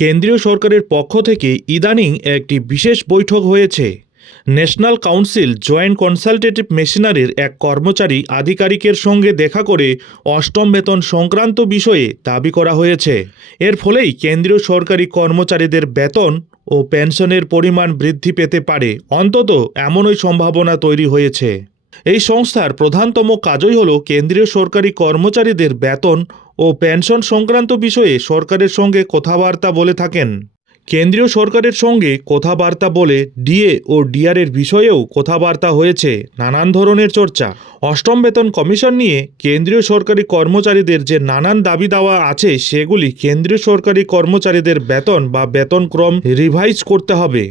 কেন্দ্রীয় সরকারের পক্ষ থেকে ইদানিং একটি বিশেষ বৈঠক হয়েছে। ন্যাশনাল কাউন্সিল জয়েন্ট কনসালটেটিভ মেশিনারির এক কর্মচারী আধিকারিকের সঙ্গে দেখা করে অষ্টম বেতন সংক্রান্ত বিষয়ে দাবি করা হয়েছে। এর ফলেই কেন্দ্রীয় সরকারি কর্মচারীদের বেতন ও পেনশনের পরিমাণ বৃদ্ধি পেতে পারে। অন্তত এমনই সম্ভাবনা তৈরি হয়েছে। এই সংস্থার প্রধানতম কাজই হল কেন্দ্রীয় সরকারি কর্মচারীদের বেতন ও পেনশন সংক্রান্ত বিষয়ে সরকারের সঙ্গে কথাবার্তা বলে থাকেন। কেন্দ্রীয় সরকারের সঙ্গে কথাবার্তা বলে ডিএ ও ডিআরের বিষয়েও কথাবার্তা হয়েছে, নানান ধরনের চর্চা। অষ্টম বেতন কমিশন নিয়ে কেন্দ্রীয় সরকারি কর্মচারীদের যে নানান দাবি দাওয়া আছে, সেগুলি কেন্দ্রীয় সরকারি কর্মচারীদের বেতন বা বেতন ক্রম রিভাইজ করতে হবে।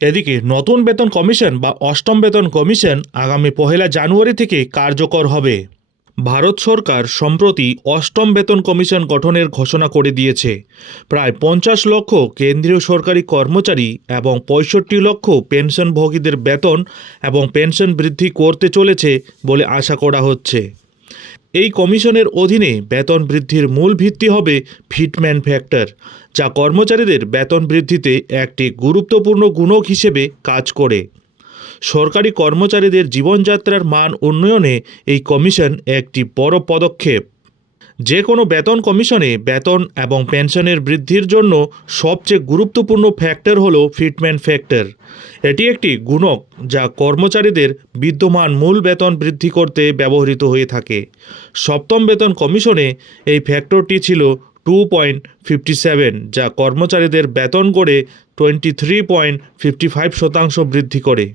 এদিকে নতুন বেতন কমিশন বা অষ্টম বেতন কমিশন আগামী পহেলা জানুয়ারি থেকে কার্যকর হবে। ভারত সরকার সম্প্রতি অষ্টম বেতন কমিশন গঠনের ঘোষণা করে দিয়েছে। প্রায় পঞ্চাশ লক্ষ কেন্দ্রীয় সরকারি কর্মচারী এবং পঁয়ষট্টি লক্ষ পেনশনভোগীদের বেতন এবং পেনশন বৃদ্ধি করতে চলেছে বলে আশা করা হচ্ছে। এই কমিশনের অধীনে বেতন বৃদ্ধির মূল ভিত্তি হবে ফিটম্যান ফ্যাক্টর, যা কর্মচারীদের বেতন বৃদ্ধিতে একটি গুরুত্বপূর্ণ গুণক হিসেবে কাজ করে। সরকারি কর্মচারীদের জীবনযাত্রার মান উন্নয়নে এই কমিশন একটি বড় পদক্ষেপ। যে কোনো বেতন কমিশনে বেতন এবং পেনশনের বৃদ্ধির জন্য সবচেয়ে গুরুত্বপূর্ণ ফ্যাক্টর হলো ফিটম্যান ফ্যাক্টর। এটি একটি গুণক যা কর্মচারীদের বিদ্যমান মূল বেতন বৃদ্ধি করতে ব্যবহৃত হয়ে থাকে। সপ্তম বেতন কমিশনে এই ফ্যাক্টরটি ছিল টু পয়েন্ট ফিফটি সেভেন, যা কর্মচারীদের বেতন করে twenty three point fifty five শতাংশ বৃদ্ধি করে।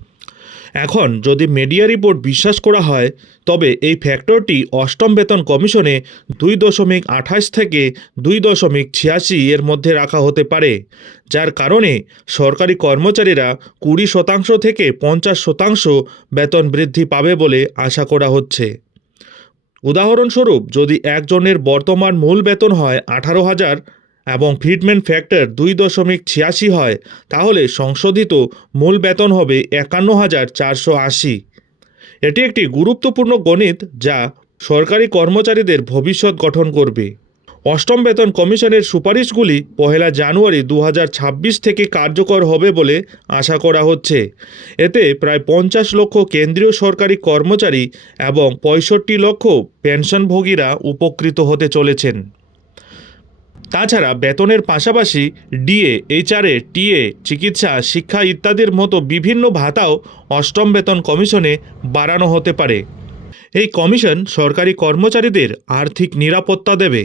এখন যদি মিডিয়া রিপোর্ট বিশ্বাস করা হয়, তবে এই ফ্যাক্টরটি অষ্টম বেতন কমিশনে দুই দশমিক আঠাশ থেকে দুই দশমিক ছিয়াশি এর মধ্যে রাখা হতে পারে, যার কারণে সরকারি কর্মচারীরা কুড়ি শতাংশ থেকে পঞ্চাশ শতাংশ বেতন বৃদ্ধি পাবে বলে আশা করা হচ্ছে। উদাহরণস্বরূপ, যদি একজনের বর্তমান মূল বেতন হয় আঠারো হাজার এবং ফিটমেন্ট ফ্যাক্টর দুই দশমিক ছিয়াশি হয়, তাহলে সংশোধিত মূল বেতন হবে একান্ন হাজার চারশো আশি। এটি একটি গুরুত্বপূর্ণ গণিত যা সরকারি কর্মচারীদের ভবিষ্যৎ গঠন করবে। অষ্টম বেতন কমিশনের সুপারিশগুলি পহেলা জানুয়ারি দু হাজার ছাব্বিশ থেকে কার্যকর হবে বলে আশা করা হচ্ছে। এতে প্রায় পঞ্চাশ লক্ষ কেন্দ্রীয় সরকারি কর্মচারী এবং পঁয়ষট্টি লক্ষ পেনশনভোগীরা উপকৃত হতে চলেছেন। তাছাড়া বেতনের পাশাপাশি ডিএ, এইচআরএ, টিএ, চিকিৎসা, শিক্ষা ইত্যাদির মতো বিভিন্ন ভাতাও অষ্টম বেতন কমিশনে বাড়ানো হতে পারে। এই কমিশন সরকারি কর্মচারীদের আর্থিক নিরাপত্তা দেবে।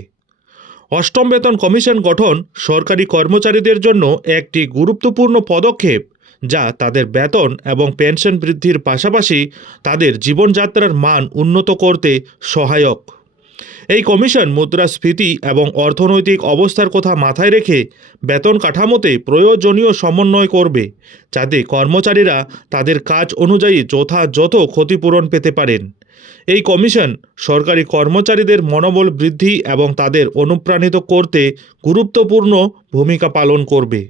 অষ্টম বেতন কমিশন গঠন সরকারি কর্মচারীদের জন্য একটি গুরুত্বপূর্ণ পদক্ষেপ, যা তাদের বেতন এবং পেনশন বৃদ্ধির পাশাপাশি তাদের জীবনযাত্রার মান উন্নত করতে সহায়ক। এই কমিশন মুদ্রাস্ফীতি এবং অর্থনৈতিক অবস্থার কথা মাথায় রেখে বেতন কাঠামোতে প্রয়োজনীয় সমন্বয় করবে, যাতে কর্মচারীরা তাদের কাজ অনুযায়ী যথাযথ ক্ষতিপূরণ পেতে পারেন। এই কমিশন সরকারি কর্মচারীদের মনোবল বৃদ্ধি এবং তাদের অনুপ্রাণিত করতে গুরুত্বপূর্ণ ভূমিকা পালন করবে।